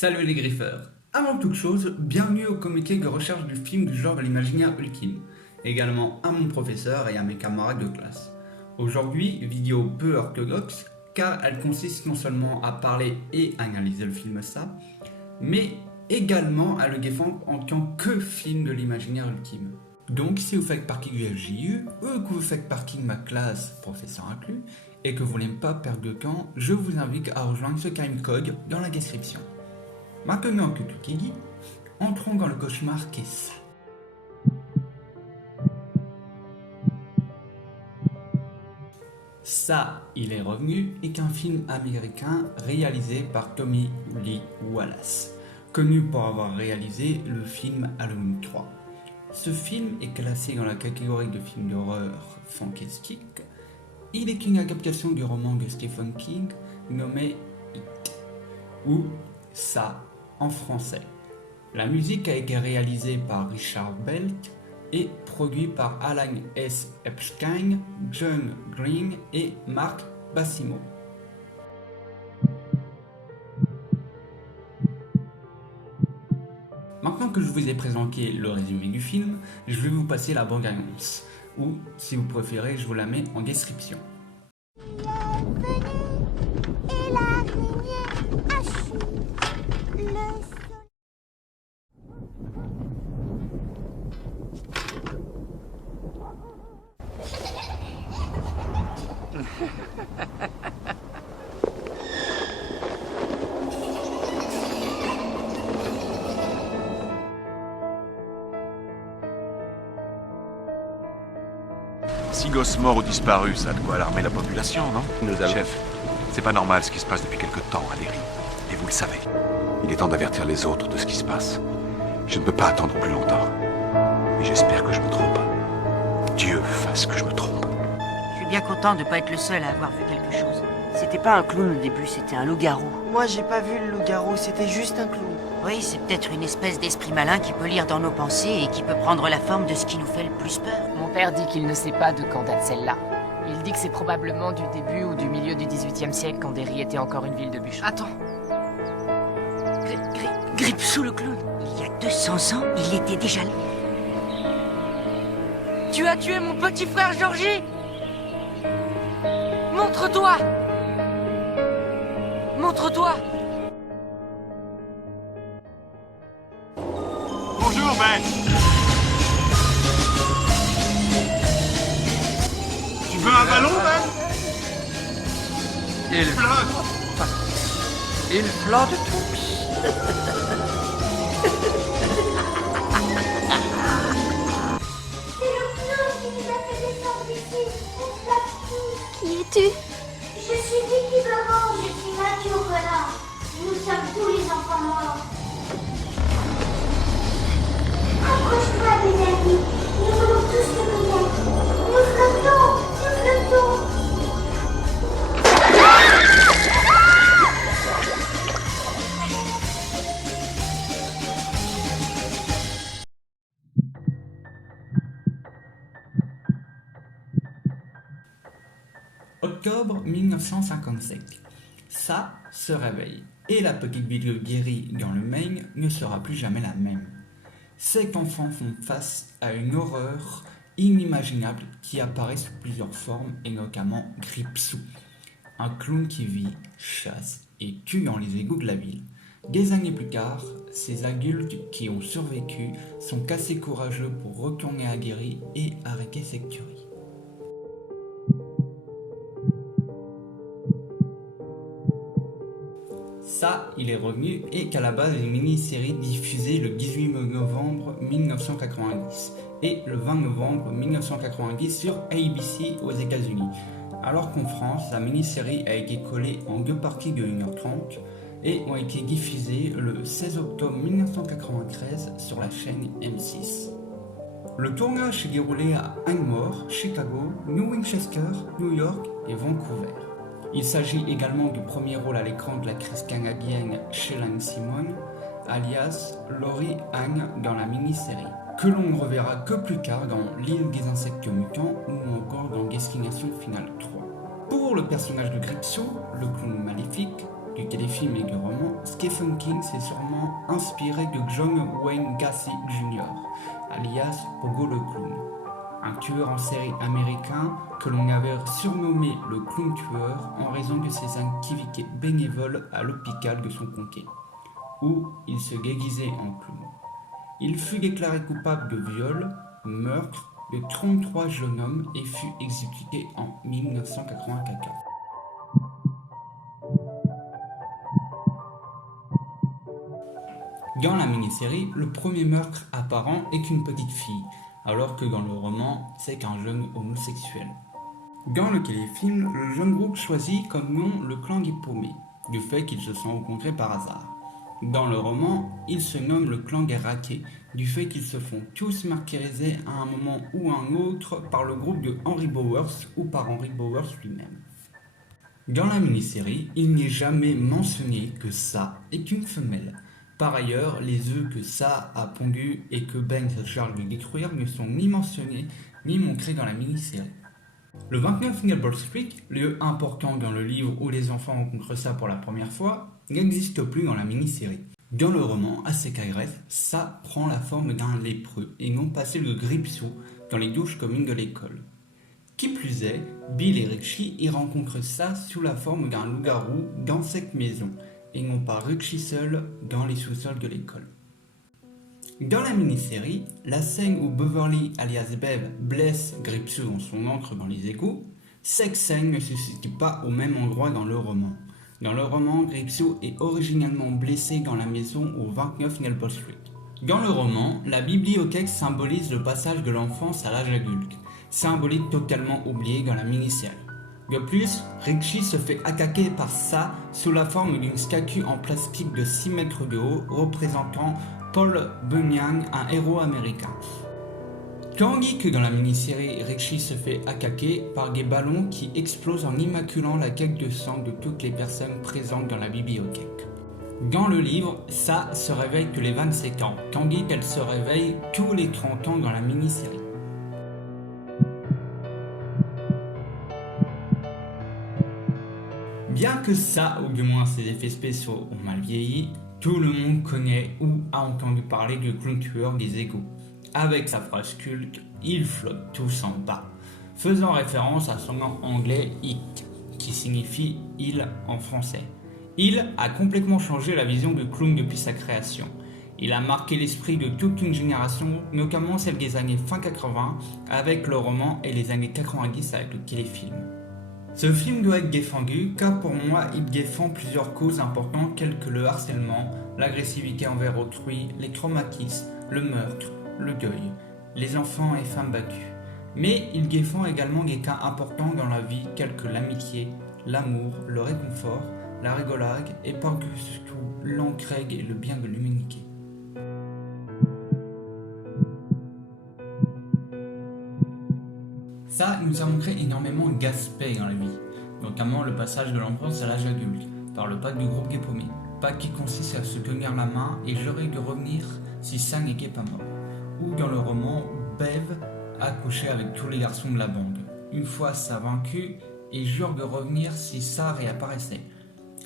Salut les griffeurs. Avant toute chose, bienvenue au comité de recherche du film du genre de l'imaginaire ultime. Également à mon professeur et à mes camarades de classe. Aujourd'hui, vidéo peu orthodoxe, car elle consiste non seulement à parler et analyser le film ça, mais également à le défendre en tant que film de l'imaginaire ultime. Donc si vous faites partie du FJU, ou que vous faites partie de ma classe, professeur inclus, et que vous n'aimez pas perdre de temps, je vous invite à rejoindre ce timecode dans la description. Maintenant que tout est dit, entrons dans le cauchemar qu'est ça. Ça, il est revenu est un film américain réalisé par Tommy Lee Wallace, connu pour avoir réalisé le film Halloween 3. Ce film est classé dans la catégorie de films d'horreur fantastique. Il est une adaptation du roman de Stephen King nommé It, ou Ça en français. La musique a été réalisée par Richard Belt et produite par Alan S. Epstein, John Green et Mark Bassimo. Maintenant que je vous ai présenté le résumé du film, je vais vous passer la bande-annonce, ou si vous préférez, je vous la mets en description. Et l'araignée hachue le soleil. Six gosses morts ou disparus, ça a de quoi alarmer la population, non? Chef, c'est pas normal ce qui se passe depuis quelque temps à Derry. Et vous le savez. Il est temps d'avertir les autres de ce qui se passe. Je ne peux pas attendre plus longtemps. Et j'espère que je me trompe. Dieu fasse que je me trompe. Je suis bien content de pas être le seul à avoir vu quelque chose. C'était pas un clown au début, c'était un loup-garou. Moi, j'ai pas vu le loup-garou, c'était juste un clown. Oui, c'est peut-être une espèce d'esprit malin qui peut lire dans nos pensées et qui peut prendre la forme de ce qui nous fait le plus peur. Mon père dit qu'il ne sait pas de quand date celle-là. Il dit que c'est probablement du début ou du milieu du XVIIIe siècle quand Derry était encore une ville de bûcherons. Attends. Gripsou le clown. Il y a 200 ans, il était déjà là. Tu as tué mon petit frère Georgie! Montre-toi! Montre-toi! Bonjour, Ben! Tu veux un ballon, Ben? Il flotte! Il flotte tous. C'est le clown qui nous a fait descendre ici. On flatte tous. Qui es-tu? Je suis Vicky Blanc, je suis Mathieu Renard. Nous sommes tous les enfants morts. Approche-toi, mes amis. Nous voulons tous te connaître. Nous flottons, nous flottons. Octobre 1957. Ça se réveille et la petite ville de Derry dans le Maine ne sera plus jamais la même. 7 enfants font face à une horreur inimaginable qui apparaît sous plusieurs formes et notamment Gripsou, un clown qui vit, chasse et tue dans les égouts de la ville. Des années plus tard, ces adultes qui ont survécu sont assez courageux pour retourner à Derry et arrêter cette tuerie. Ça, il est revenu et qu'à la base une mini-série diffusée le 18 novembre 1990 et le 20 novembre 1990 sur ABC aux États-Unis. Alors qu'en France, la mini-série a été collée en 2 parties de 1h30 et ont été diffusées le 16 octobre 1993 sur la chaîne M6. Le tournage s'est déroulé à Angmore, Chicago, New Winchester, New York et Vancouver. Il s'agit également du premier rôle à l'écran de l'actrice canadienne Shailene Simon, alias Laurie Anne dans la mini-série, que l'on ne reverra que plus tard dans L'île des insectes mutants ou encore dans Destination Finale 3. Pour le personnage de Gripsou, le clown maléfique, du téléfilm et du roman, Stephen King s'est sûrement inspiré de John Wayne Gacy Jr., alias Pogo le Clown, un tueur en série américain que l'on avait surnommé le clown tueur en raison de ses activités bénévoles à l'hôpital de son comté, où il se déguisait en clown. Il fut déclaré coupable de viol, meurtre de 33 jeunes hommes et fut exécuté en 1994. Dans la mini-série, le premier meurtre apparent est une petite fille, alors que dans le roman, c'est qu'un jeune homosexuel. Dans le téléfilm, le jeune groupe choisit comme nom le clan des paumés, du fait qu'ils se sont rencontrés par hasard. Dans le roman, il se nomme le clan des raquets, du fait qu'ils se font tous martyriser à un moment ou à un autre par le groupe de Henry Bowers ou par Henry Bowers lui-même. Dans la mini-série, il n'est jamais mentionné que ça est une femelle. Par ailleurs, les œufs que ça a pondus et que Ben se charge de détruire ne sont ni mentionnés ni montrés dans la mini-série. Le 29 Nelbert Street, lieu important dans le livre où les enfants rencontrent ça pour la première fois, n'existe plus dans la mini-série. Dans le roman, à Skygreth, ça prend la forme d'un lépreux et non pas celle de Gripsou dans les douches communes de l'école. Qui plus est, Bill et Richie y rencontrent ça sous la forme d'un loup-garou dans cette maison, et non pas Richie seul dans les sous-sols de l'école. Dans la mini-série, la scène où Beverly alias Bev blesse Gripsou dans son encre dans les égouts, cette scène ne se situe pas au même endroit dans le roman. Dans le roman, Gripsou est originellement blessé dans la maison au 29 Nelbert Street. Dans le roman, la bibliothèque symbolise le passage de l'enfance à l'âge adulte, symbolique totalement oublié dans la mini-série. De plus, Richie se fait attaquer par ça sous la forme d'une statue en plastique de 6 mètres de haut représentant Paul Bunyan, un héros américain. Tandis que dans la mini-série, Richie se fait attaquer par des ballons qui explosent en immaculant la quête de sang de toutes les personnes présentes dans la bibliothèque. Dans le livre, ça se réveille tous les 27 ans, tandis qu'elle se réveille tous les 30 ans dans la mini-série. Bien que ça, ou du moins ses effets spéciaux, ont mal vieilli, tout le monde connaît ou a entendu parler du clown tueur des égouts. Avec sa phrase culte, ils flottent tous en bas, faisant référence à son nom anglais Hic, qui signifie il en français. Il a complètement changé la vision du clown depuis sa création. Il a marqué l'esprit de toute une génération, notamment celle des années fin 80 avec le roman et les années 90 avec le téléfilm. Ce film doit être défendu car pour moi il défend plusieurs causes importantes telles que le harcèlement, l'agressivité envers autrui, les traumatismes, le meurtre, le deuil, les enfants et femmes battus. Mais il défend également des cas importants dans la vie tels que l'amitié, l'amour, le réconfort, la rigolade et par-dessus tout l'entraide et le bien de l'humanité. Ça nous a montré énormément d'aspects dans la vie, notamment le passage de l'enfance à l'âge adulte, par le pacte du groupe des paumés, pacte qui consiste à se tenir la main et jurer de revenir si ça n'était pas mort, ou dans le roman où Bev a couché avec tous les garçons de la bande, une fois ça vaincu, et jure de revenir si ça réapparaissait.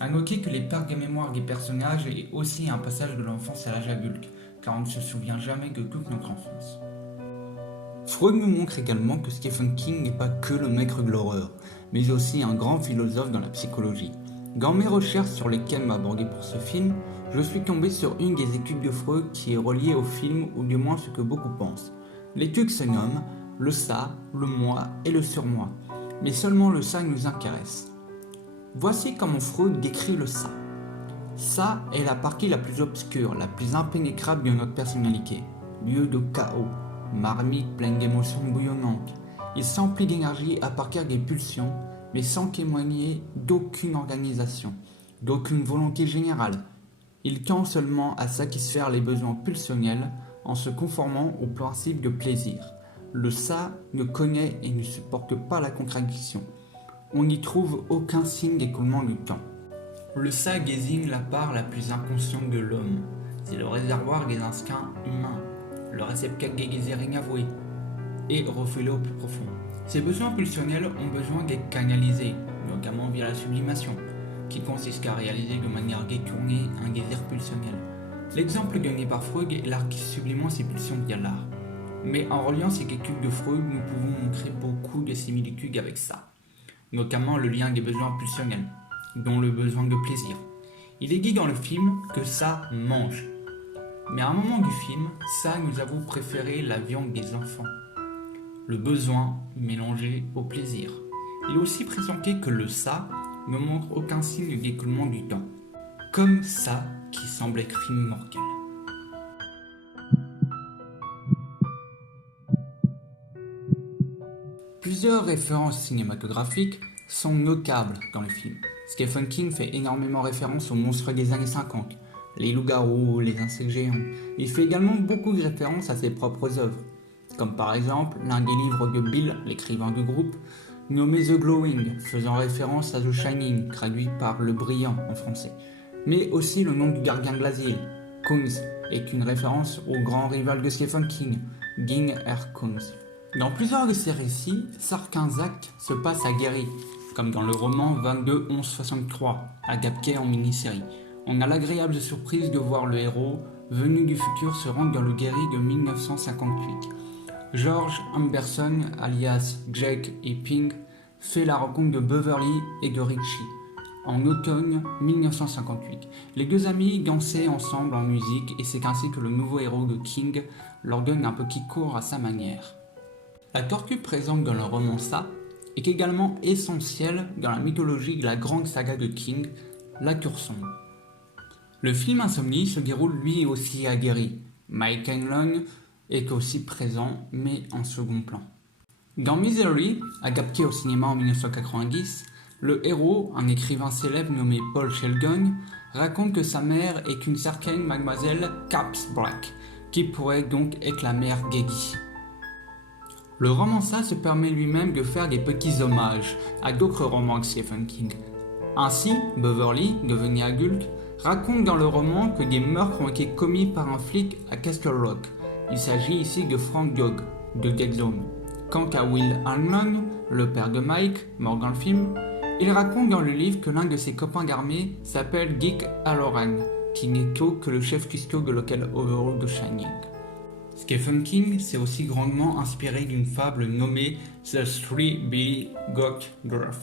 A noter que les pertes de mémoire des personnages est aussi un passage de l'enfance à l'âge adulte, car on ne se souvient jamais de toute notre enfance. Freud nous montre également que Stephen King n'est pas que le maître de l'horreur, mais aussi un grand philosophe dans la psychologie. Dans mes recherches sur les thèmes abordés pour ce film, je suis tombé sur une des études de Freud qui est reliée au film, ou du moins ce que beaucoup pensent. L'étude se nomme « Le ça, le moi et le surmoi », mais seulement le ça nous intéresse. Voici comment Freud décrit le ça. Ça est la partie la plus obscure, la plus impénétrable de notre personnalité, lieu de chaos, marmite pleine d'émotions bouillonnantes. Il s'emplit d'énergie à partir des pulsions, mais sans témoigner d'aucune organisation, d'aucune volonté générale. Il tend seulement à satisfaire les besoins pulsionnels en se conformant au principe de plaisir. Le ça ne connaît et ne supporte pas la contradiction. On n'y trouve aucun signe d'écoulement du temps. Le ça désigne la part la plus inconsciente de l'homme. C'est le réservoir des instincts humains, le réceptacle des désirs inavoués, et refoulé au plus profond. Ces besoins pulsionnels ont besoin d'être canalisés, notamment via la sublimation. qui consiste à réaliser de manière détournée un désir pulsionnel. L'exemple donné par Freud est l'art qui sublimant ses pulsions via l'art. Mais en reliant ces calculs de Freud, nous pouvons montrer beaucoup de similitudes avec ça, notamment le lien des besoins pulsionnels, dont le besoin de plaisir. Il est dit dans le film que ça mange. Mais à un moment du film, ça nous avoue préférer la viande des enfants. Le besoin mélangé au plaisir. Il est aussi présenté que le ça ne montre aucun signe d'écoulement du temps, comme ça qui semble être immortel. Plusieurs références cinématographiques sont notables dans le film. Stephen King fait énormément référence aux monstres des années 50, les loups-garous, les insectes géants. Il fait également beaucoup de références à ses propres œuvres, comme par exemple l'un des livres de Bill, l'écrivain du groupe, nommé The Glowing, faisant référence à The Shining, traduit par Le Brillant en français. Mais aussi le nom du gardien de l'asile, Kunz, est une référence au grand rival de Stephen King, Ging R. Kunz. Dans plusieurs de ses récits, certains actes se passent à Gary, comme dans le roman 22-11-63, adapté en mini-série. On a l'agréable surprise de voir le héros, venu du futur, se rendre dans le Gary de 1958. George Amberson, alias Jake et Ping, fait la rencontre de Beverly et de Richie. En automne 1958, les deux amis dansaient ensemble en musique et c'est ainsi que le nouveau héros de King leur donne un petit cours à sa manière. La tortue présente dans le roman Ça est également essentielle dans la mythologie de la grande saga de King, La Cure sombre. Le film Insomnie se déroule lui aussi à Gary. Mike Hanlon est aussi présent, mais en second plan. Dans Misery, adapté au cinéma en 1990, le héros, un écrivain célèbre nommé Paul Sheldon, raconte que sa mère est une certaine mademoiselle Caps Black, qui pourrait donc être la mère d'Eddie. Le romancier se permet lui-même de faire des petits hommages à d'autres romans de Stephen King. Ainsi, Beverly, devenue adulte, raconte dans le roman que des meurtres ont été commis par un flic à Castle Rock. Il s'agit ici de Frank Dog, de Dead Zone. Quant à Will Hanlon, le père de Mike, mort dans le film, il raconte dans le livre que l'un de ses copains d'armée s'appelle Dick Halloran, qui n'est autre que le chef custo de l'hôtel Overall de Shining. Stephen King s'est aussi grandement inspiré d'une fable nommée The Three Billy Goat Girls,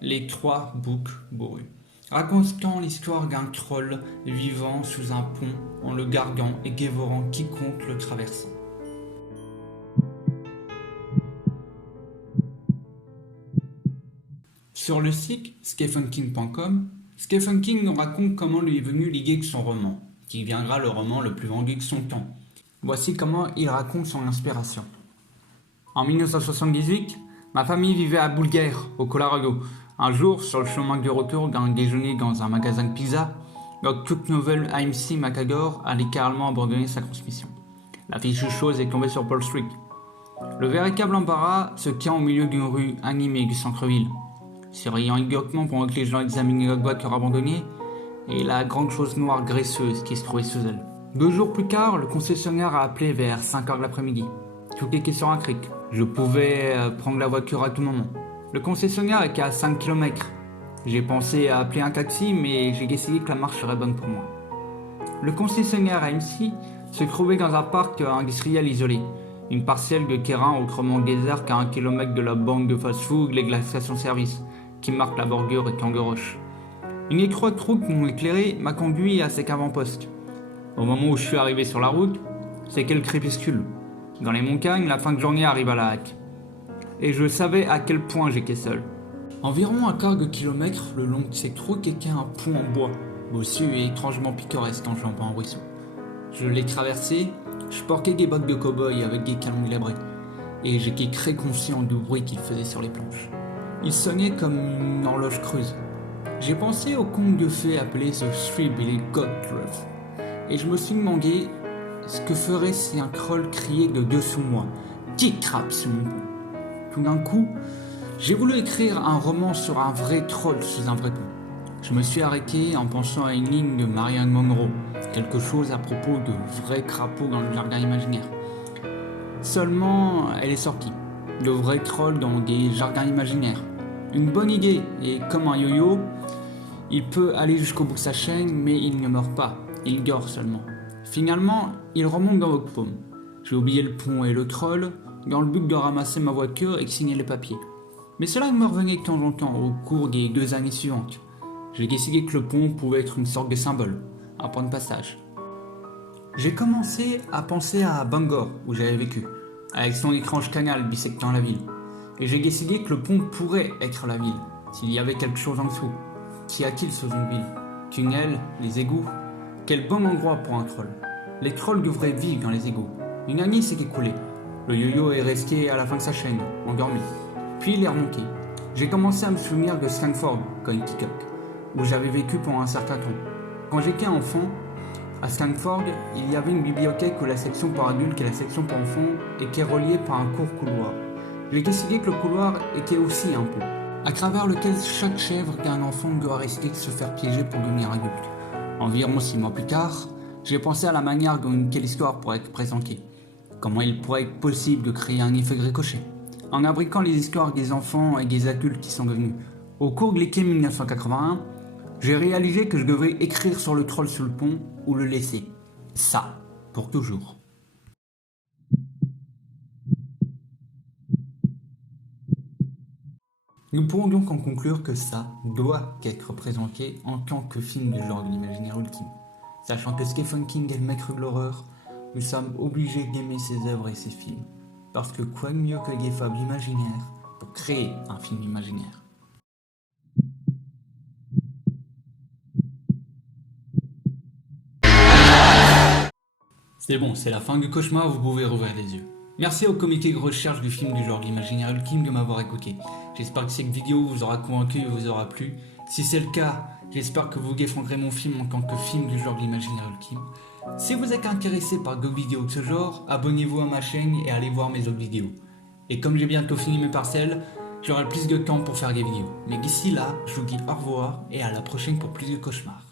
les trois boucs bourrus, racontant l'histoire d'un troll vivant sous un pont en le gardant et dévorant quiconque le traversant. Sur le site stephenking.com, Stephen King nous raconte comment lui est venue l'idée de son roman, qui deviendra le roman le plus vendu de son temps. Voici comment il raconte son inspiration. En 1978, ma famille vivait à Bulgaire, au Colorado. Un jour, sur le chemin du retour d'un déjeuner dans un magasin de pizza, notre toute nouvelle AMC Matador a littéralement abandonné sa transmission. La fichue chose est tombée sur Paul Street. Le véritable embarras se tient au milieu d'une rue animée du centre-ville. Surveillant idiotement pendant que les gens examinaient la voiture abandonnée, et la grande chose noire graisseuse qui se trouvait sous elle. 2 jours plus tard, le concessionnaire a appelé vers 5h de l'après-midi. Tout était sur un cric. Je pouvais prendre la voiture à tout moment. Le concessionnaire était à 5 km. J'ai pensé à appeler un taxi, mais j'ai décidé que la marche serait bonne pour moi. Le concessionnaire AMC se trouvait dans un parc industriel isolé. Une parcelle de terrain autrement déserte à 1 km de la banque de fast-food et de la station-service, qui marque la bordure et Tangue Roche. Une étroite route non éclairée m'a conduit à cet avant-poste. Au moment où je suis arrivé sur la route, c'était le crépuscule. Dans les montagnes, la fin de journée arrive à la hâte. Et je savais à quel point j'étais seul. Environ un quart de kilomètre le long de cette route était un pont en bois, bossu et étrangement pittoresque en jambant un ruisseau. Je l'ai traversé, je portais des bottes de cow-boy avec des canons glabrés, et j'étais très conscient du bruit qu'il faisait sur les planches. Il sonnait comme une horloge creuse. J'ai pensé au conte de fées appelé The Three Billy Goat Girls. Et je me suis demandé ce que ferait si un troll criait de dessous moi, qui crape sur mon pont. Tout d'un coup, j'ai voulu écrire un roman sur un vrai troll sous un vrai pont. Je me suis arrêté en pensant à une ligne de Marilyn Monroe, quelque chose à propos de vrais crapauds dans le jardin imaginaire. Seulement, elle est sortie. De vrais trolls dans des jardins imaginaires. Une bonne idée, et comme un yo-yo, Il peut aller jusqu'au bout de sa chaîne, mais il ne meurt pas, il dort seulement. Finalement, il remonte dans votre paume. J'ai oublié le pont et le troll, dans le but de ramasser ma voiture et de signer les papiers. Mais cela me revenait de temps en temps au cours des 2 années suivantes. J'ai décidé que le pont pouvait être une sorte de symbole, un point de passage. J'ai commencé à penser à Bangor, où j'avais vécu, avec son étrange canal bisectant la ville. Et j'ai décidé que le pont pourrait être la ville, s'il y avait quelque chose en dessous. Qu'y a-t-il sous une ville? Tunnels, les égouts? Quel bon endroit pour un troll. Les trolls devraient vivre dans les égouts. Une année s'est écoulée. Le yo-yo est resté à la fin de sa chaîne, endormi. Puis il est remonté. J'ai commencé à me souvenir de Stanford, Connecticut, où j'avais vécu pendant un certain temps. Quand j'étais enfant, à Stanford, il y avait une bibliothèque où la section pour adultes et la section pour enfants étaient reliées par un court couloir. J'ai décidé que le couloir était aussi un pont, à travers lequel chaque chèvre d'un enfant doit risquer de se faire piéger pour devenir adulte. Environ 6 mois plus tard, j'ai pensé à la manière dont quelle histoire pourrait être présentée. Comment il pourrait être possible de créer un effet ricochet, en abriquant les histoires des enfants et des adultes qui sont devenus. Au cours de l'été 1981, j'ai réalisé que je devais écrire sur le troll sous le pont ou le laisser. Ça, pour toujours. Nous pourrons donc en conclure que ça doit être présenté en tant que film du genre de l'imaginaire ultime. Sachant que Stephen King est le maître de l'horreur, nous sommes obligés d'aimer ses œuvres et ses films. Parce que quoi de mieux que des fables imaginaires pour créer un film imaginaire? C'est bon, c'est la fin du cauchemar, vous pouvez rouvrir les yeux. Merci au comité de recherche du film du genre de l'imaginaire ultime de m'avoir écouté. J'espère que cette vidéo vous aura convaincu et vous aura plu. Si c'est le cas, j'espère que vous défendrez mon film en tant que film du genre de l'imaginaire ultime. Si vous êtes intéressé par d'autres vidéos de ce genre, abonnez-vous à ma chaîne et allez voir mes autres vidéos. Et comme j'ai bientôt fini mes parcelles, j'aurai plus de temps pour faire des vidéos. Mais d'ici là, je vous dis au revoir et à la prochaine pour plus de cauchemars.